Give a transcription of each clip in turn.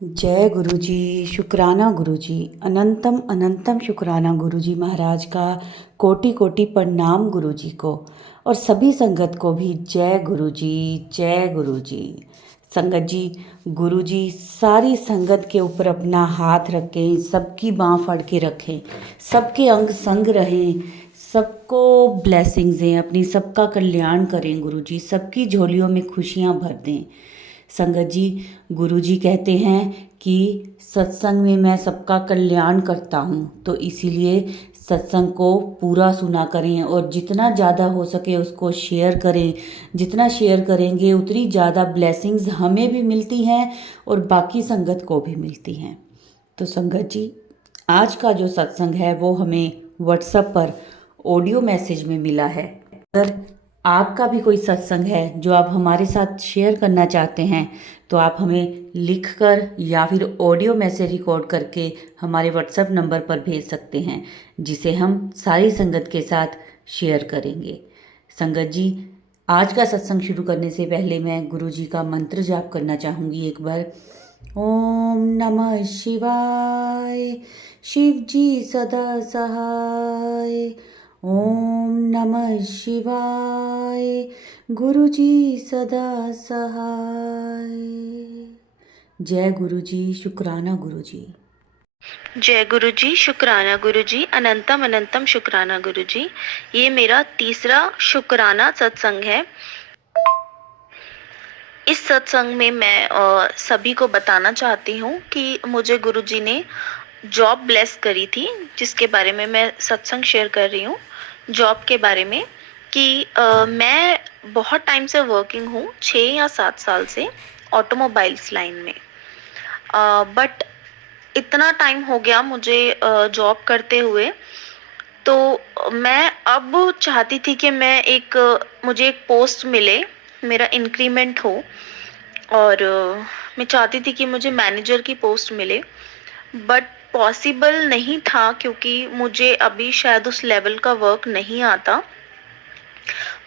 जय गुरु जी। शुक्राना गुरु जी। अनंतम अनंतम शुक्राना गुरु जी महाराज का। कोटि कोटि प्रणाम गुरु जी को। और सभी संगत को भी जय गुरु जी। जय गुरु जी। संगत जी, गुरु जी सारी संगत के ऊपर अपना हाथ रखें, सबकी बाँह फड़ के रखें, सबके अंग संग रहें, सबको ब्लेसिंग्स दें, अपनी सबका कल्याण करें गुरु जी, सबकी झोलियों में खुशियाँ भर दें। संगत जी, गुरु जी कहते हैं कि सत्संग में मैं सबका कल्याण करता हूँ, तो इसीलिए सत्संग को पूरा सुना करें और जितना ज़्यादा हो सके उसको शेयर करें। जितना शेयर करेंगे उतनी ज़्यादा ब्लेसिंग्स हमें भी मिलती हैं और बाकी संगत को भी मिलती हैं। तो संगत जी, आज का जो सत्संग है वो हमें व्हाट्सएप पर ऑडियो मैसेज में मिला है। अगर आपका भी कोई सत्संग है जो आप हमारे साथ शेयर करना चाहते हैं तो आप हमें लिखकर या फिर ऑडियो मैसेज रिकॉर्ड करके हमारे व्हाट्सएप नंबर पर भेज सकते हैं, जिसे हम सारी संगत के साथ शेयर करेंगे। संगत जी, आज का सत्संग शुरू करने से पहले मैं गुरु जी का मंत्र जाप करना चाहूँगी एक बार। ओम नमः शिवाय। शिव जी सदा सहाय। ओम नमः शिवाय। गुरु जी सदा सहाय। जय गुरु जी। शुक्राना गुरु जी। जय गुरु जी। शुक्राना गुरु जी। अनंतम अनंतम शुक्राना गुरु जी। ये मेरा तीसरा शुक्राना सत्संग है। इस सत्संग में मैं सभी को बताना चाहती हूँ कि मुझे गुरु जी ने जॉब ब्लेस करी थी, जिसके बारे में मैं सत्संग शेयर कर रही हूँ। जॉब के बारे में कि मैं बहुत टाइम से वर्किंग हूँ, 6 या 7 साल से ऑटोमोबाइल्स लाइन में। बट इतना टाइम हो गया मुझे जॉब करते हुए, तो मैं अब चाहती थी कि मुझे एक पोस्ट मिले, मेरा इंक्रीमेंट हो, और मैं चाहती थी कि मुझे मैनेजर की पोस्ट मिले। बट पॉसिबल नहीं था क्योंकि मुझे अभी शायद उस लेवल का वर्क नहीं आता।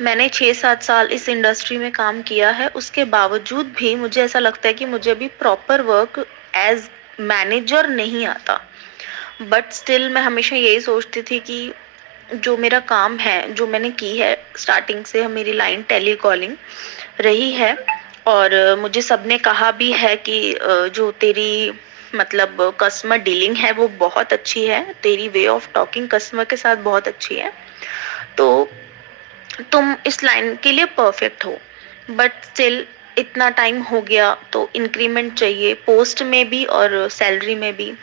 मैंने 6-7 साल इस इंडस्ट्री में काम किया है, उसके बावजूद भी मुझे ऐसा लगता है कि मुझे अभी प्रॉपर वर्क एज मैनेजर नहीं आता। बट स्टिल मैं हमेशा यही सोचती थी कि जो मेरा काम है, जो मैंने की है स्टार्टिंग से, मेरी लाइन टेली कॉलिंग रही है, और मुझे सबने कहा भी है कि जो तेरी मतलब कस्टमर डीलिंग है वो बहुत अच्छी है, तेरी वे ऑफ टॉकिंग कस्टमर के साथ बहुत अच्छी है, तो तुम इस लाइन के लिए परफेक्ट हो। बट स्टिल इतना टाइम हो गया तो इंक्रीमेंट चाहिए, पोस्ट में भी और सैलरी में भी।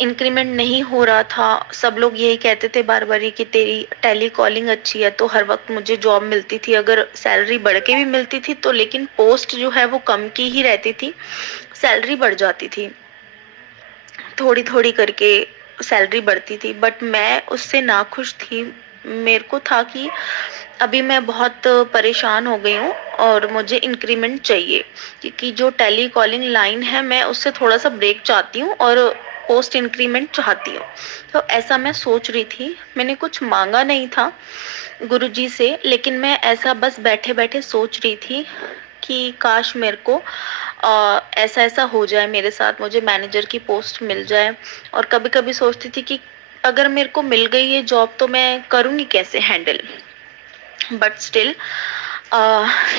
इंक्रीमेंट नहीं हो रहा था। सब लोग यही कहते थे बार बार कि तेरी टेली कॉलिंग अच्छी है, तो हर वक्त मुझे जॉब मिलती थी, अगर सैलरी बढ़ के भी मिलती थी तो, लेकिन पोस्ट जो है वो कम की ही रहती थी, सैलरी बढ़ जाती थी, थोड़ी थोड़ी करके सैलरी बढ़ती थी। बट मैं उससे नाखुश थी। मेरे को था कि अभी मैं बहुत परेशान हो गई हूँ और मुझे इंक्रीमेंट चाहिए, क्योंकि जो टेली कॉलिंग लाइन है मैं उससे थोड़ा सा ब्रेक चाहती हूँ और पोस्ट इंक्रीमेंट चाहती हूँ। तो ऐसा मैं सोच रही थी। मैंने कुछ मांगा नहीं था गुरुजी से, लेकिन मैं ऐसा बस बैठे बैठे सोच रही थी कि काश मेरे को ऐसा ऐसा हो जाए मेरे साथ, मुझे मैनेजर की पोस्ट मिल जाए। और कभी कभी सोचती थी कि अगर मेरे को मिल गई ये जॉब तो मैं करूँगी कैसे हैंडल। बट स्टिल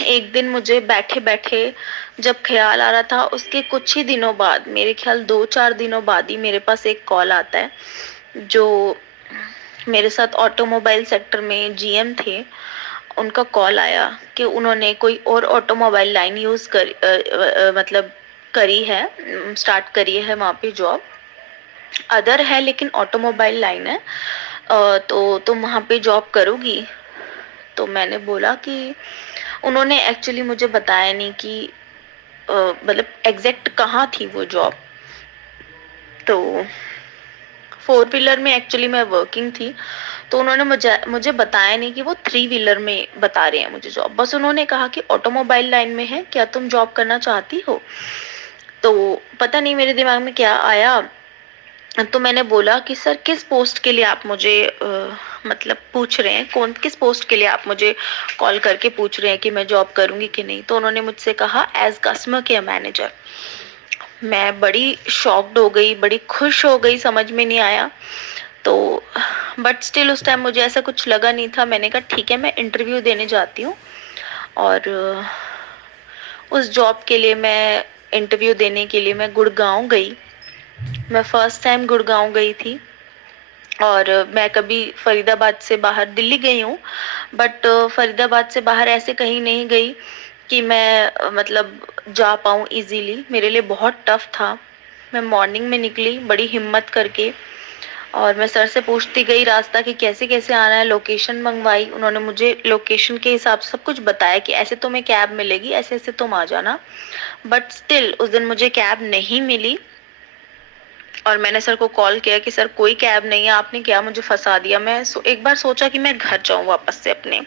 एक दिन मुझे बैठे बैठे जब ख्याल आ रहा था, उसके कुछ ही दिनों बाद, मेरे ख्याल 2-4 दिनों बाद ही मेरे पास एक कॉल आता है। जो मेरे साथ ऑटोमोबाइल सेक्टर में जीएम थे, उनका कॉल आया कि उन्होंने कोई और ऑटोमोबाइल लाइन मतलब करी है, स्टार्ट करी है वहाँ पे जॉब, अदर है लेकिन ऑटोमोबाइल लाइन है, तो तुम वहाँ पे जॉब करोगी। तो मैंने बोला कि उन्होंने एक्चुअली मुझे बताया नहीं कि मतलब एग्जैक्ट कहाँ थी वो जॉब। तो 4 व्हीलर में एक्चुअली मैं वर्किंग थी, तो उन्होंने मुझे बताया नहीं कि वो 3 व्हीलर में बता रहे हैं मुझे जॉब। बस उन्होंने कहा कि ऑटोमोबाइल लाइन में है, क्या तुम जॉब करना चाहती हो। तो पता नहीं मेरे दिमाग में क्या आया, तो मैंने बोला कि सर किस पोस्ट के लिए आप मुझे मतलब पूछ रहे हैं, कौन किस पोस्ट के लिए आप मुझे कॉल करके पूछ रहे हैं कि मैं जॉब करूंगी कि नहीं। तो उन्होंने मुझसे कहा एज कस्टमर केयर मैनेजर। मैं बड़ी शॉक्ड हो गई, बड़ी खुश हो गई, समझ में नहीं आया। तो बट स्टिल उस टाइम मुझे ऐसा कुछ लगा नहीं था। मैंने कहा ठीक है, मैं इंटरव्यू देने जाती हूँ। और उस जॉब के लिए मैं इंटरव्यू देने के लिए मैं गुड़गांव गई। मैं फर्स्ट टाइम गुड़गांव गई थी। और मैं कभी फरीदाबाद से बाहर दिल्ली गई हूँ, बट फरीदाबाद से बाहर ऐसे कहीं नहीं गई कि मैं मतलब जा पाऊँ इजीली। मेरे लिए बहुत टफ था। मैं मॉर्निंग में निकली बड़ी हिम्मत करके, और मैं सर से पूछती गई रास्ता कि कैसे कैसे आना है। लोकेशन मंगवाई, उन्होंने मुझे लोकेशन के हिसाब से सब कुछ बताया कि ऐसे तुम्हें कैब मिलेगी, ऐसे ऐसे तुम आ जाना। बट स्टिल उस दिन मुझे कैब नहीं मिली। और मैंने सर को कॉल किया कि सर कोई कैब नहीं है, आपने क्या मुझे फंसा दिया। मैं एक बार सोचा कि मैं घर जाऊं वापस से अपने।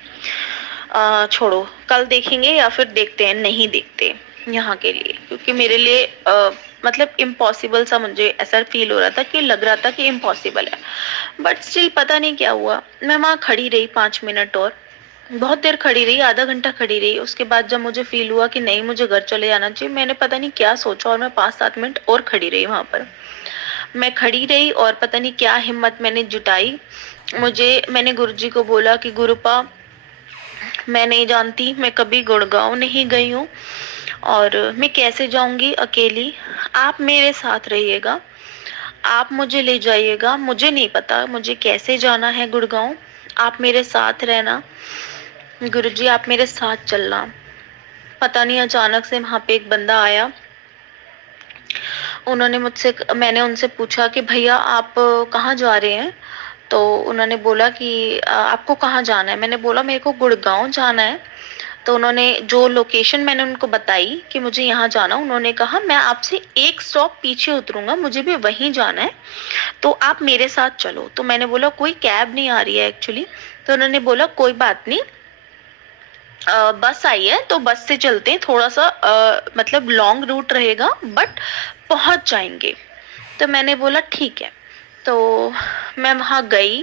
छोड़ो, कल देखेंगे या फिर देखते हैं, नहीं देखते यहाँ के लिए, क्योंकि मेरे लिए मतलब इम्पॉसिबल सा मुझे ऐसा फील हो रहा था, कि लग रहा था कि इम्पॉसिबल है। बट स्टिल पता नहीं क्या हुआ, मैं वहां खड़ी रही 5 मिनट और बहुत देर खड़ी रही, आधा घंटा खड़ी रही। उसके बाद जब मुझे फील हुआ कि नहीं मुझे घर चले जाना चाहिए, मैंने पता नहीं क्या सोचा और मैं 5-7 मिनट और खड़ी रही वहां पर। मैं खड़ी रही और पता नहीं क्या हिम्मत मैंने जुटाई। मैंने गुरुजी को बोला कि गुरुपा, मैं नहीं जानती, मैं कभी गुड़गांव नहीं गई हूँ और मैं कैसे जाऊंगी अकेली। आप मेरे साथ रहिएगा, आप मुझे ले जाइएगा। मुझे नहीं पता मुझे कैसे जाना है गुड़गांव, आप मेरे साथ रहना। गुरुजी आप मेरे साथ चलना। पता नहीं अचानक से वहां पे एक बंदा आया। मैंने उनसे पूछा कि भैया आप कहाँ जा रहे हैं। तो उन्होंने बोला कि आपको कहाँ जाना है। मैंने बोला मेरे को गुड़गांव जाना है। तो उन्होंने जो लोकेशन मैंने उनको बताई कि मुझे यहाँ जाना, उन्होंने कहा मैं आपसे एक स्टॉप पीछे उतरूंगा, मुझे भी वहीं जाना है, तो आप मेरे साथ चलो। तो मैंने बोला कोई कैब नहीं आ रही है एक्चुअली। तो उन्होंने बोला कोई बात नहीं, बस आई है तो बस से चलते हैं, थोड़ा सा मतलब लॉन्ग रूट रहेगा बट पहुंच जाएंगे। तो मैंने बोला ठीक है। तो मैं वहां गई,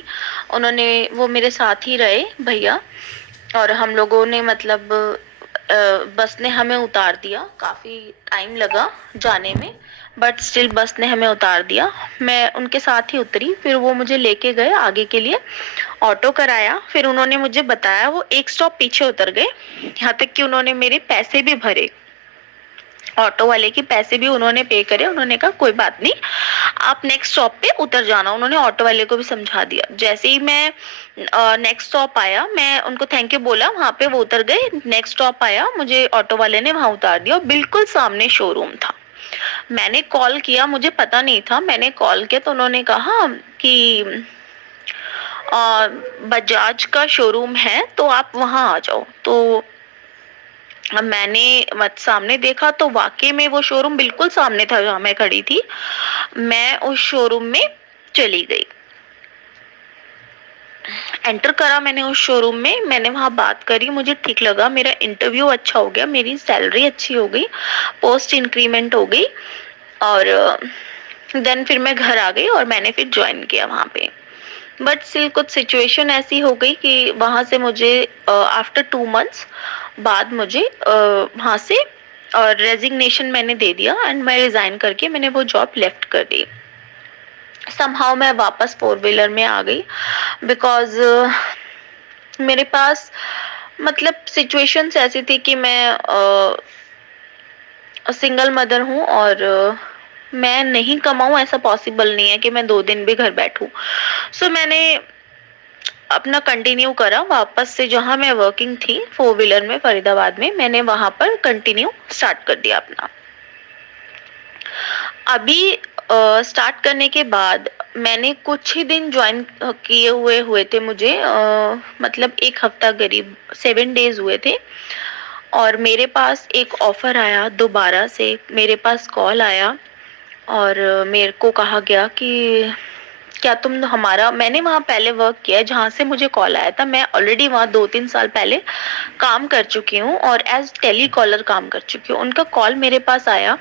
वो मेरे साथ ही रहे भैया। और हम लोगों ने मतलब बस ने हमें उतार दिया। काफी टाइम लगा जाने में, बट स्टिल बस ने हमें उतार दिया। मैं उनके साथ ही उतरी, फिर वो मुझे लेके गए आगे के लिए, ऑटो कराया। फिर उन्होंने मुझे बताया, वो एक स्टॉप पीछे उतर गए, यहाँ तक कि उन्होंने मेरे पैसे भी भरे, ऑटो वाले के पैसे भी उन्होंने पे करे। उन्होंने कहा कोई बात नहीं, आप नेक्स्ट स्टॉप पे उतर जाना। उन्होंने ऑटो वाले को भी समझा दिया। जैसे ही मैं नेक्स्ट स्टॉप आया, मैं उनको थैंक यू बोला, वहां पे वो उतर गए। नेक्स्ट स्टॉप आया, मुझे ऑटो वाले ने वहां उतार दिया, बिल्कुल सामने शोरूम था। मैंने कॉल किया, मुझे पता नहीं था, मैंने कॉल किया तो उन्होंने कहा कि बजाज का शोरूम है तो आप वहां आ जाओ। तो मैंने सामने देखा तो वाकई में वो शोरूम बिल्कुल सामने था जहां मैं खड़ी थी। मैं उस शोरूम में चली गई, एंटर करा मैंने उस शोरूम में। मैंने वहां बात करी, मुझे ठीक लगा, मेरा इंटरव्यू अच्छा हो गया, मेरी सैलरी अच्छी हो गई, पोस्ट इंक्रीमेंट हो गई। और देन फिर मैं घर आ गई और मैंने फिर ज्वाइन किया वहां पे। बट स्टिल कुछ सिचुएशन ऐसी हो गई कि वहां से मुझे आफ्टर 2 मंथ्स बाद मुझे वहां से और रेजिग्नेशन मैंने दे दिया, एंड मैं रिजाइन करके मैंने वो जॉब लेफ्ट कर दी। समहाउ मैं वापस 4 व्हीलर में आ गई, बिकॉज मेरे पास मतलब सिचुएशंस ऐसी थी कि मैं सिंगल मदर हूँ, और मैं नहीं कमाऊं ऐसा पॉसिबल नहीं है कि मैं 2 दिन भी घर बैठूं। सो मैंने अपना कंटिन्यू करा वापस से, जहां मैं वर्किंग थी 4 व्हीलर में फरीदाबाद में, मैंने वहां पर कंटिन्यू स्टार्ट कर दिया अपना। अभी स्टार्ट करने के बाद मैंने कुछ ही दिन ज्वाइन किए हुए थे मुझे, मतलब 1 हफ्ता करीब 7 डेज हुए थे। और मेरे पास एक ऑफर आया, दोबारा से मेरे पास कॉल आया, और मेरे को कहा गया कि क्या तुम हमारा, मैंने वहाँ पहले वर्क किया है जहाँ से मुझे कॉल आया था। मैं ऑलरेडी वहाँ 2-3 साल पहले काम कर चुकी हूँ और एज टेली कॉलर काम कर चुकी हूँ। उनका कॉल मेरे पास आया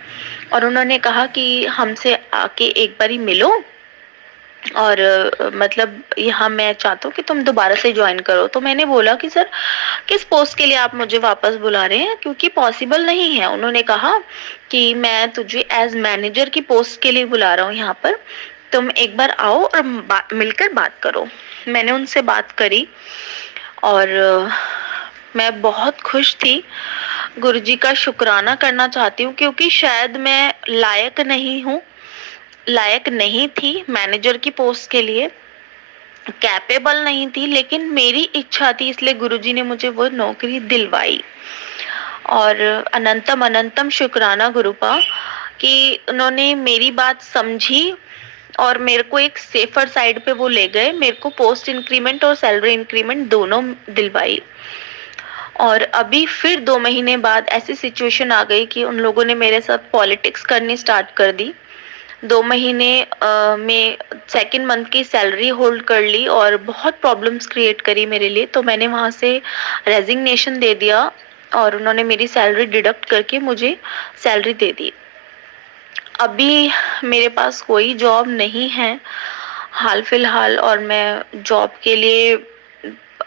और उन्होंने कहा कि हमसे आके एक बारी मिलो, और मतलब यहाँ मैं चाहता हूँ कि तुम दोबारा से ज्वाइन करो। तो मैंने बोला कि सर किस पोस्ट के लिए आप मुझे वापस बुला रहे हैं, क्योंकि पॉसिबल नहीं है। उन्होंने कहा कि मैं तुझे एज मैनेजर की पोस्ट के लिए बुला रहा हूँ यहाँ पर, तुम एक बार आओ और मिलकर बात करो। मैंने उनसे बात करी और मैं बहुत खुश थी। गुरुजी का शुक्राना करना चाहती हूँ, क्योंकि शायद मैं लायक नहीं थी मैनेजर की पोस्ट के लिए, कैपेबल नहीं थी, लेकिन मेरी इच्छा थी, इसलिए गुरुजी ने मुझे वो नौकरी दिलवाई। और अनंतम अनंतम शुक्राना गुरुपा कि उन्होंने मेरी बात समझी और मेरे को एक सेफर साइड पे वो ले गए, मेरे को पोस्ट इंक्रीमेंट और सैलरी इंक्रीमेंट दोनों दिलवाई। और अभी फिर 2 महीने बाद ऐसी सिचुएशन आ गई कि उन लोगों ने मेरे साथ पॉलिटिक्स करनी स्टार्ट कर दी। 2 महीने में सेकेंड मंथ की सैलरी होल्ड कर ली और बहुत प्रॉब्लम्स क्रिएट करी मेरे लिए। तो मैंने वहाँ से रेजिग्नेशन दे दिया और उन्होंने मेरी सैलरी डिडक्ट करके मुझे सैलरी दे दी। अभी मेरे पास कोई जॉब नहीं है हाल फिलहाल, और मैं जॉब के लिए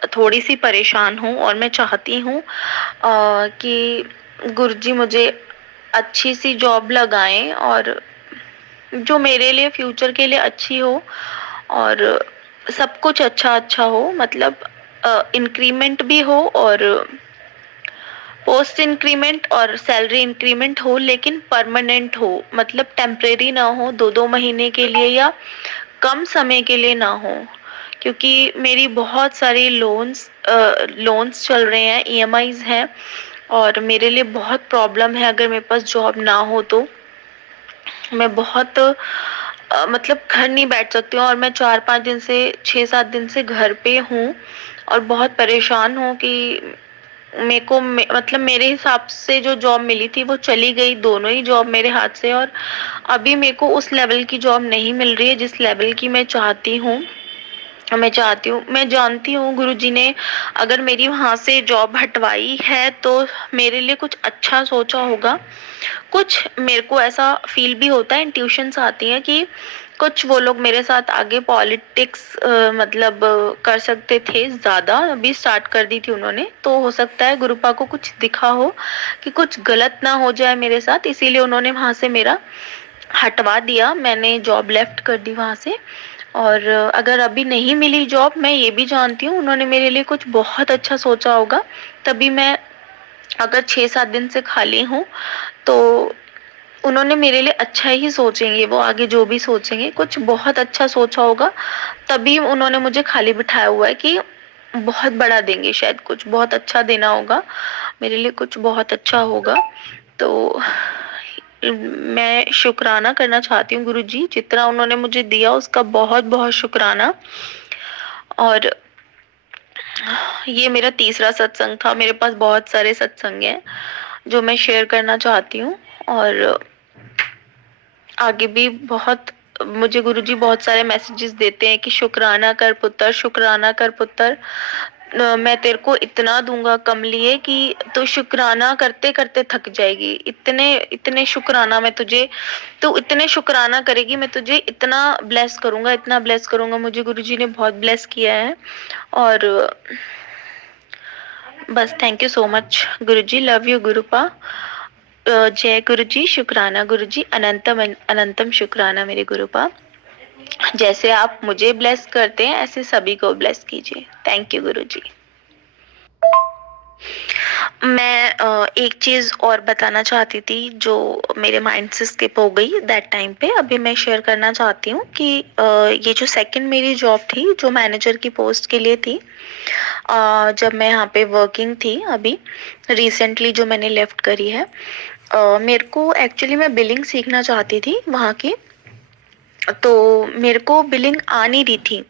थोड़ी सी परेशान हूँ और मैं चाहती हूँ कि गुरुजी मुझे अच्छी सी जॉब लगाएं और जो मेरे लिए फ्यूचर के लिए अच्छी हो और सब कुछ अच्छा अच्छा हो, मतलब इंक्रीमेंट भी हो और पोस्ट इंक्रीमेंट और सैलरी इंक्रीमेंट हो, लेकिन परमानेंट हो, मतलब टेम्परेरी ना हो, 2-2 महीने के लिए या कम समय के लिए ना हो। क्योंकि मेरी बहुत सारी लोन्स चल रहे हैं, ईएमआईज हैं और मेरे लिए बहुत प्रॉब्लम है। अगर मेरे पास जॉब ना हो तो मैं बहुत मतलब घर नहीं बैठ सकती हूँ, और मैं 4-5 दिन से 6-7 दिन से घर पे हूँ और बहुत परेशान हूँ कि मतलब मेरे हिसाब से जो जॉब मिली थी वो चली गई, दोनों ही जॉब मेरे हाथ से। और अभी मेरे को उस लेवल की जॉब नहीं मिल रही है जिस लेवल की मैं चाहती हूँ। मैं जानती हूँ गुरुजी ने अगर मेरी वहां से जॉब हटवाई है तो मेरे लिए कुछ अच्छा सोचा होगा। कुछ मेरे को ऐसा फील भी होता है, इंट्यूशंस आती हैं कि कुछ वो लोग मेरे साथ आगे पॉलिटिक्स मतलब कर सकते थे, ज्यादा अभी स्टार्ट कर दी थी उन्होंने। तो हो सकता है गुरुपा को कुछ दिखा हो कि कुछ गलत ना हो जाए मेरे साथ, इसीलिए उन्होंने वहां से मेरा हटवा दिया, मैंने जॉब लेफ्ट कर दी वहां से। और अगर अभी नहीं मिली जॉब, मैं ये भी जानती हूँ उन्होंने मेरे लिए कुछ बहुत अच्छा सोचा होगा, तभी मैं अगर 6-7 दिन से खाली हूँ तो उन्होंने मेरे लिए अच्छा ही सोचेंगे, वो आगे जो भी सोचेंगे कुछ बहुत अच्छा सोचा होगा, तभी उन्होंने मुझे खाली बिठाया हुआ है कि बहुत बड़ा देंगे, शायद कुछ बहुत अच्छा देना होगा मेरे लिए, कुछ बहुत अच्छा होगा। तो मैं शुक्राना करना चाहती हूँ गुरुजी, जितना उन्होंने मुझे दिया उसका बहुत बहुत शुक्राना। और ये मेरा तीसरा सत्संग था, मेरे पास बहुत सारे सत्संग हैं जो मैं शेयर करना चाहती हूँ। और आगे भी बहुत मुझे गुरुजी बहुत सारे मैसेजेस देते हैं कि शुक्राना कर पुत्र, शुक्राना कर पुत्र, मैं तेरे को इतना दूंगा कम लिए कि तू शुक्राना करते करते थक जाएगी। इतने इतने शुक्राना मैं तुझे, तू इतने शुक्राना करेगी मैं तुझे इतना ब्लेस करूंगा, इतना ब्लेस करूंगा। मुझे गुरुजी ने बहुत ब्लेस किया है। और बस thank you so much Guruji, love you Gurupa. जय गुरुजी, शुक्राना गुरुजी, अनंतम अनंतम शुक्राना मेरे गुरुपा। जैसे आप मुझे ब्लेस करते हैं ऐसे सभी को ब्लेस कीजिए। थैंक यू गुरुजी। मैं एक चीज और बताना चाहती थी जो मेरे माइंड से स्किप हो गई दैट टाइम पे, अभी मैं शेयर करना चाहती हूँ कि ये जो सेकंड मेरी जॉब थी जो मैनेजर की पोस्ट के लिए थी, जब मैं यहाँ पे वर्किंग थी, अभी रिसेंटली जो मैंने लेफ्ट करी है, मेरे को एक्चुअली मैं बिलिंग सीखना चाहती थी वहाँ की। तो मेरे को बिलिंग आ नहीं रही थी,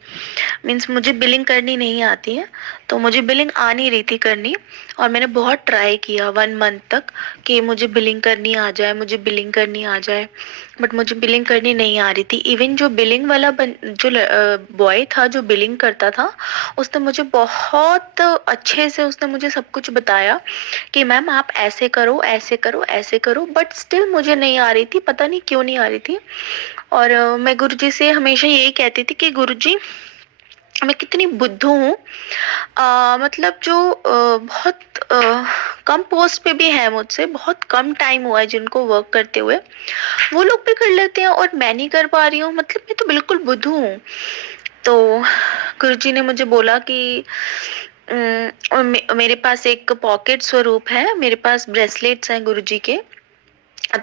मीन्स मुझे बिलिंग करनी नहीं आती है। तो मुझे बिलिंग आ नहीं रही थी करनी, और मैंने बहुत ट्राई किया 1 मंथ तक कि मुझे बिलिंग करनी आ जाए, मुझे बिलिंग करनी आ जाए, बट मुझे बिलिंग करनी नहीं आ रही थी। इवन जो बिलिंग वाला जो बॉय था जो बिलिंग करता था, उसने मुझे बहुत अच्छे से उसने मुझे सब कुछ बताया कि मैम आप ऐसे करो, ऐसे करो, ऐसे करो, बट स्टिल मुझे नहीं आ रही थी, पता नहीं क्यों नहीं आ रही थी। और मैं गुरुजी से हमेशा यही कहती थी कि गुरुजी मैं कितनी बुद्धू हूँ। मतलब जो बहुत कम पोस्ट पे भी है मुझसे, बहुत कम टाइम हुआ है जिनको वर्क करते हुए, वो लोग भी कर लेते हैं और मैं नहीं कर पा रही हूँ, मतलब मैं तो बिल्कुल बुद्धू हूँ। तो गुरुजी ने मुझे बोला कि मेरे पास एक पॉकेट स्वरूप है, मेरे पास ब्रेसलेट्स हैं गुरुजी के।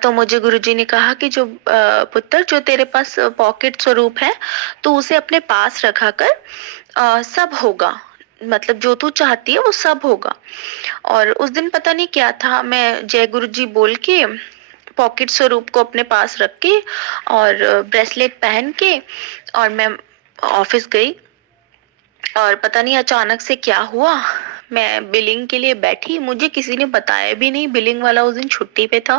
तो मुझे गुरुजी ने कहा कि जो पुत्र जो तेरे पास पॉकेट स्वरूप है, तो उसे अपने पास रखा कर, सब होगा, मतलब जो तू चाहती है वो सब होगा। और उस दिन पता नहीं क्या था, मैं जय गुरुजी बोल के पॉकेट स्वरूप को अपने पास रख के और ब्रेसलेट पहन के और मैं ऑफिस गई। और पता नहीं अचानक से क्या हुआ, मैं बिलिंग के लिए बैठी, मुझे किसी ने बताया भी नहीं, बिलिंग वाला उस दिन छुट्टी पे था।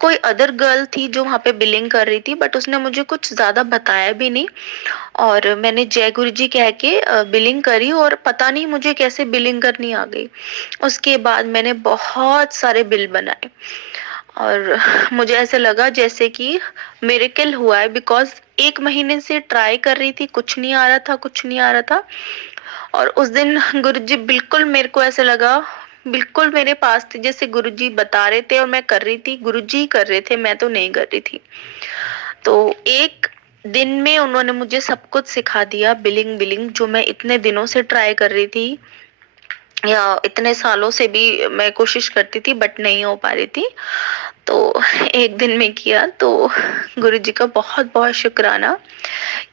कोई अदर गर्ल थी जो वहाँ पे बिलिंग कर रही थी, बट उसने मुझे कुछ ज्यादा बताया भी नहीं। और मैंने जय गुरु जी कह के बिलिंग करी, और पता नहीं मुझे कैसे बिलिंग करनी आ गई। उसके बाद मैंने बहुत सारे बिल बनाए, और मुझे ऐसे लगा जैसे कि मिरेकल हुआ है, बिकॉज 1 महीने से ट्राई कर रही थी, कुछ नहीं आ रहा था, कुछ नहीं आ रहा था। और उस दिन गुरुजी बिल्कुल, मेरे को ऐसे लगा बिल्कुल मेरे पास थे, जैसे गुरुजी बता रहे थे और मैं कर रही थी, गुरुजी कर रहे थे, मैं तो नहीं कर रही थी। तो एक दिन में उन्होंने मुझे सब कुछ सिखा दिया, बिलिंग बिलिंग जो मैं इतने दिनों से ट्राई कर रही थी, या इतने सालों से भी मैं कोशिश करती थी बट नहीं हो पा रही थी। तो एक दिन में किया, तो गुरुजी का बहुत बहुत शुक्राना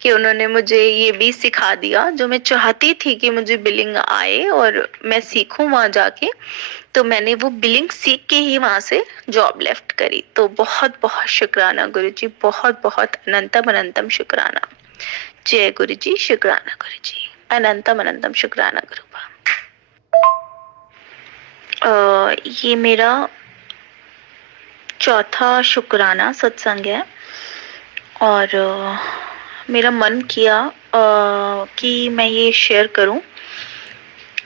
कि उन्होंने मुझे ये भी सिखा दिया जो मैं चाहती थी कि मुझे बिलिंग आए और मैं सीखूं वहां जाके। तो मैंने वो बिलिंग सीख के ही वहां से जॉब लेफ्ट करी। तो बहुत बहुत शुक्राना गुरुजी, बहुत बहुत अनंतम अनंतम शुक्राना। जय गुरुजी, शुक्राना गुरुजी, अनंतम अनंतम शुक्राना गुरुबा। ये मेरा चौथा शुक्राना सत्संग है, और मेरा मन किया कि मैं ये शेयर करूं।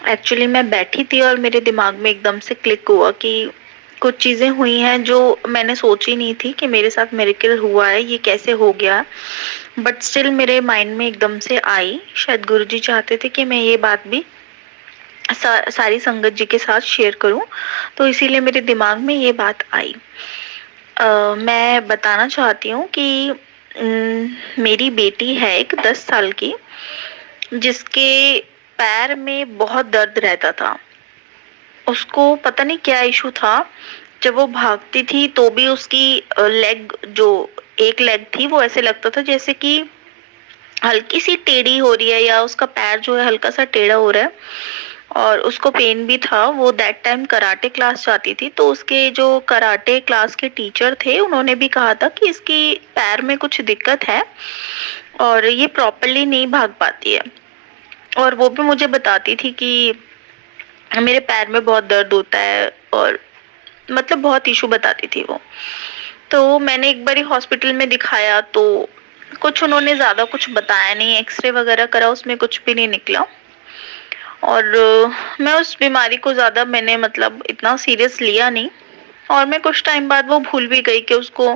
एक्चुअली मैं बैठी थी और मेरे दिमाग में एकदम से क्लिक हुआ कि कुछ चीजें हुई हैं जो मैंने सोची नहीं थी कि मेरे साथ मिरेकल हुआ है, ये कैसे हो गया, बट स्टिल मेरे माइंड में एकदम से आई। शायद गुरुजी चाहते थे कि मैं ये बात भी सारी संगत जी के साथ शेयर करूं, तो इसीलिए मेरे दिमाग में ये बात आई। मैं बताना चाहती हूँ कि मेरी बेटी है एक 10 साल की, जिसके पैर में बहुत दर्द रहता था। उसको पता नहीं क्या इशू था, जब वो भागती थी तो भी उसकी लेग, जो एक लेग थी, वो ऐसे लगता था जैसे कि हल्की सी टेढ़ी हो रही है, या उसका पैर जो है हल्का सा टेढ़ा हो रहा है। और उसको पेन भी था। वो दैट टाइम कराटे क्लास जाती थी, तो उसके जो कराटे क्लास के टीचर थे उन्होंने भी कहा था कि इसकी पैर में कुछ दिक्कत है और ये प्रॉपरली नहीं भाग पाती है। और वो भी मुझे बताती थी कि मेरे पैर में बहुत दर्द होता है, और मतलब बहुत इशू बताती थी वो। तो मैंने एक बारी हॉस्पिटल में दिखाया, तो कुछ उन्होंने ज्यादा कुछ बताया नहीं, एक्सरे वगैरह करा, उसमें कुछ भी नहीं निकला। और मैं उस बीमारी को ज्यादा मैंने मतलब इतना सीरियस लिया नहीं, और मैं कुछ टाइम बाद वो भूल भी गई कि उसको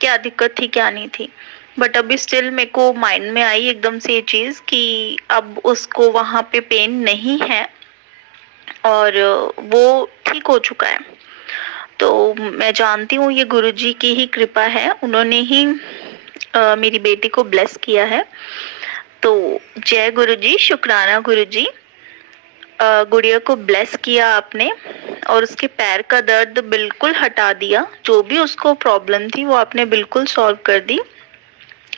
क्या दिक्कत थी क्या नहीं थी। बट अभी स्टिल मेरे को माइंड में आई एकदम से ये चीज कि अब उसको वहां पे पेन नहीं है और वो ठीक हो चुका है। तो मैं जानती हूँ ये गुरुजी की ही कृपा है, उन्होंने ही मेरी बेटी को ब्लेस किया है। तो जय गुरुजी, शुक्राना गुरुजी। गुड़िया को ब्लेस किया आपने और उसके पैर का दर्द बिल्कुल हटा दिया, जो भी उसको प्रॉब्लम थी वो आपने बिल्कुल सॉल्व कर दी।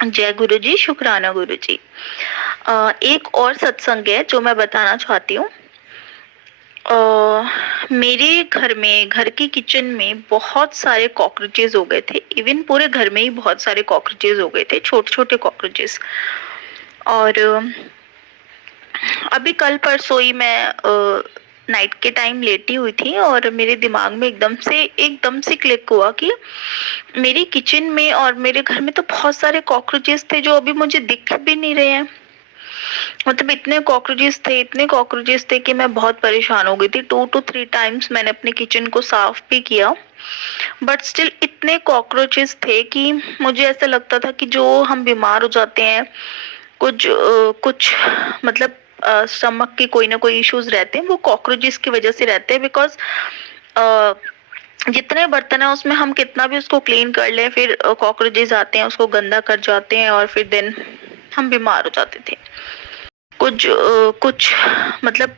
जय गुरुजी, शुक्राना गुरुजी। एक और सत्संग है जो मैं बताना चाहती हूँ। मेरे घर में, घर की किचन में बहुत सारे कॉकरोचेस हो गए थे। इवन पूरे घर में ही बहुत सारे कॉकरोचेस हो गए थे, छोटे छोटे कॉकरोचेस। और अभी कल परसों ही मैं नाइट के टाइम लेटी हुई थी और मेरे दिमाग में एकदम से क्लिक हुआ कि मेरी किचन में और मेरे घर में तो बहुत सारे कॉकरोचेस थे जो अभी मुझे दिख भी नहीं रहे हैं। मतलब इतने कॉकरोचेस थे कि मैं बहुत परेशान हो गई थी। 2 टू 3 टाइम्स मैंने अपने किचन को साफ भी किया, बट स्टिल इतने कॉकरोचेस थे कि मुझे ऐसा लगता था कि जो हम बीमार हो जाते हैं, कुछ मतलब स्टमक के कोई ना कोई इश्यूज रहते हैं, वो कॉकरोचेस की वजह से रहते हैं। बिकॉज जितने बर्तन है उसमें हम कितना भी उसको क्लीन कर लें, फिर कॉकरोचेस आते हैं, उसको गंदा कर जाते हैं और फिर देन हम बीमार हो जाते थे। कुछ मतलब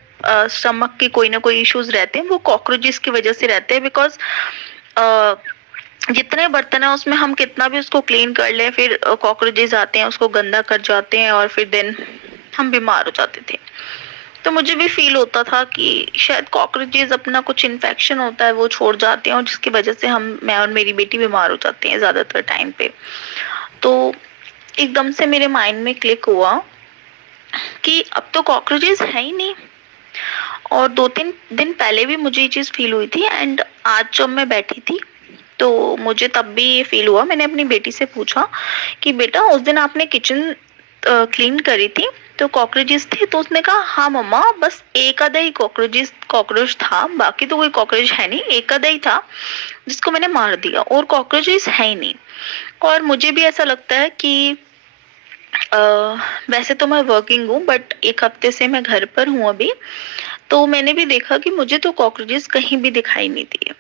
स्टमक के कोई ना कोई इश्यूज रहते हैं, वो कॉकरोचेस की वजह से रहते हैं। बिकॉज जितने बर्तन है उसमें हम कितना भी उसको क्लीन कर लें, फिर कॉकरोचेस आते हैं, उसको गंदा कर जाते हैं और फिर देन हम बीमार हो जाते थे। तो मुझे भी फील होता था कि शायद कॉकरोचेस अपना कुछ इन्फेक्शन होता है वो छोड़ जाते हैं, और जिसकी वजह से मैं और मेरी बेटी बीमार हो जाते हैं ज्यादातर टाइम पे। तो एकदम से मेरे माइंड में क्लिक हुआ कि अब तो कॉकरोचेस है ही नहीं। और 2-3 दिन पहले भी मुझे ये चीज फील हुई थी, एंड आज जब मैं बैठी थी तो मुझे तब भी ये फील हुआ। मैंने अपनी बेटी से पूछा कि बेटा, उस दिन आपने किचन क्लीन करी थी तो कॉकरोचेस थे? तो उसने कहा हाँ मम्मा, बस एक आधा ही कॉकरोच था, बाकी तो कोई कॉकरोच है नहीं, एक आधा ही था जिसको मैंने मार दिया, और कॉकरोचेस है ही नहीं। और मुझे भी ऐसा लगता है कि अ, वैसे तो मैं वर्किंग हूँ, बट 1 हफ्ते से मैं घर पर हूँ अभी। तो मैंने भी देखा कि मुझे तो कॉकरोचेस कहीं भी दिखाई नहीं दिए।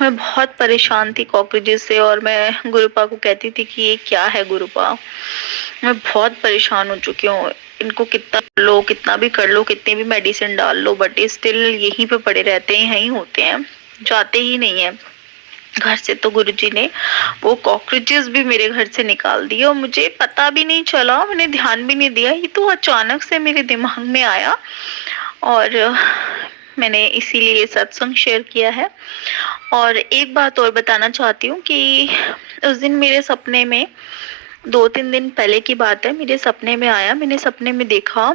मैं बहुत परेशान थी कॉकरोचेस से, और मैं गुरुपा को कहती थी कि ये क्या है गुरुपा, मैं बहुत परेशान हो चुकी हूँ। इनको कितना कर लो, कितना भी कर लो, कितनी भी मेडिसिन डाल लो, बट ये स्टिल यहीं पे पड़े रहते हैं, यहीं होते हैं, जाते ही नहीं है घर से। तो गुरुजी ने वो कॉकरोचेस भी मेरे घर से निकाल दिए और मुझे पता भी नहीं चला, मैंने ध्यान भी नहीं दिया। ये तो अचानक से मेरे दिमाग में आया, और मैंने इसीलिए सत्संग शेयर किया है। और एक बात और बताना चाहती हूँ कि उस दिन मेरे सपने में, 2-3 दिन पहले की बात है, मेरे सपने में आया। मैंने सपने में देखा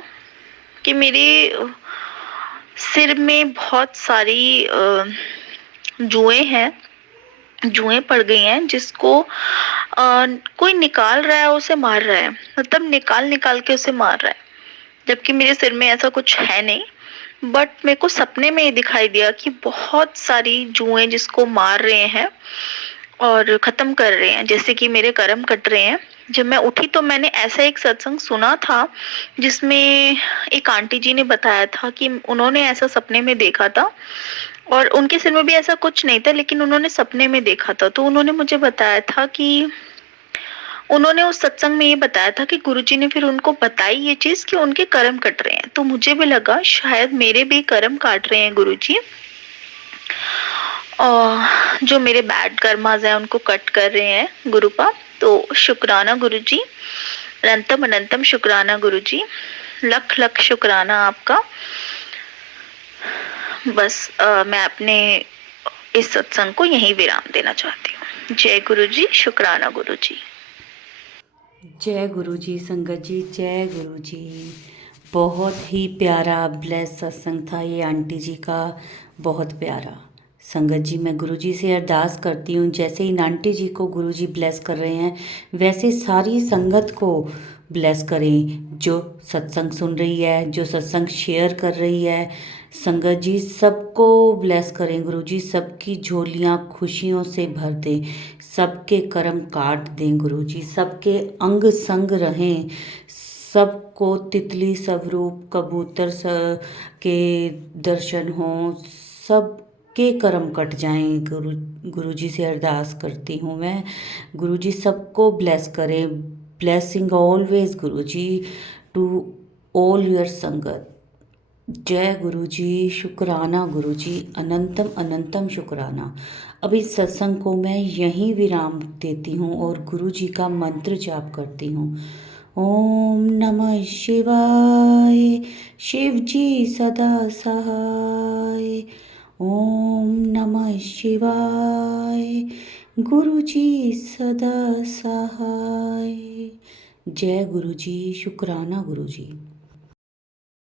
कि मेरे सिर में बहुत सारी जुएं हैं, जुएं पड़ गई हैं, जिसको कोई निकाल रहा है, उसे मार रहा है, मतलब निकाल निकाल के उसे मार रहा है, जबकि मेरे सिर में ऐसा कुछ है नहीं। बट मेरे को सपने में ये दिखाई दिया कि बहुत सारी जुएं जिसको मार रहे हैं और खत्म कर रहे हैं, जैसे कि मेरे कर्म कट रहे हैं। जब मैं उठी तो मैंने ऐसा एक सत्संग सुना था जिसमें एक आंटी जी ने बताया था कि उन्होंने ऐसा सपने में देखा था, और उनके सिर में भी ऐसा कुछ नहीं था, लेकिन उन्होंने सपने में देखा था। तो उन्होंने मुझे बताया था कि उन्होंने उस सत्संग में ये बताया था कि गुरुजी ने फिर उनको बताई ये चीज कि उनके कर्म कट रहे हैं। तो मुझे भी लगा शायद मेरे भी कर्म काट रहे हैं गुरुजी, और जो मेरे बैड कर्मास है उनको कट कर रहे हैं गुरुपा। तो शुक्राना गुरुजी, अनंतम अनंतम शुक्राना गुरुजी, लख लख शुक्राना आपका। बस मैं अपने इस सत्संग को यहीं विराम देना चाहती हूँ। जय गुरु जी, शुक्राना गुरु जी। जय गुरु जी संगत जी, जय गुरु जी। बहुत ही प्यारा ब्लेस सत्संग था ये आंटी जी का, बहुत प्यारा। संगत जी, मैं गुरु जी से अरदास करती हूँ, जैसे इन आंटी जी को गुरु जी ब्लेस कर रहे हैं, वैसे सारी संगत को ब्लेस करें जो सत्संग सुन रही है, जो सत्संग शेयर कर रही है। संगत जी सबको ब्लेस करें गुरु जी, सबकी झोलियाँ खुशियों से भर दें, सबके कर्म काट दें गुरु जी, सबके अंग संग रहें, सबको तितली स्वरूप कबूतर के दर्शन हों, सबके कर्म कट जाएं। गुरु जी से अरदास करती हूँ मैं, गुरु जी सबको ब्लेस करें। Blessing always Guru ji to all your संगत। जय गुरु जी, शुक्राना गुरु जी, अनंतम अनंतम शुक्राना। अब इस सत्संग को मैं यहीं विराम देती हूँ और गुरु जी का मंत्र जाप करती हूँ। ओम नमः शिवाय, शिव जी सदा सहाय। ओम नमः शिवाय, गुरु जी सदा सहाय। जय गुरु जी, शुक्राना गुरु जी।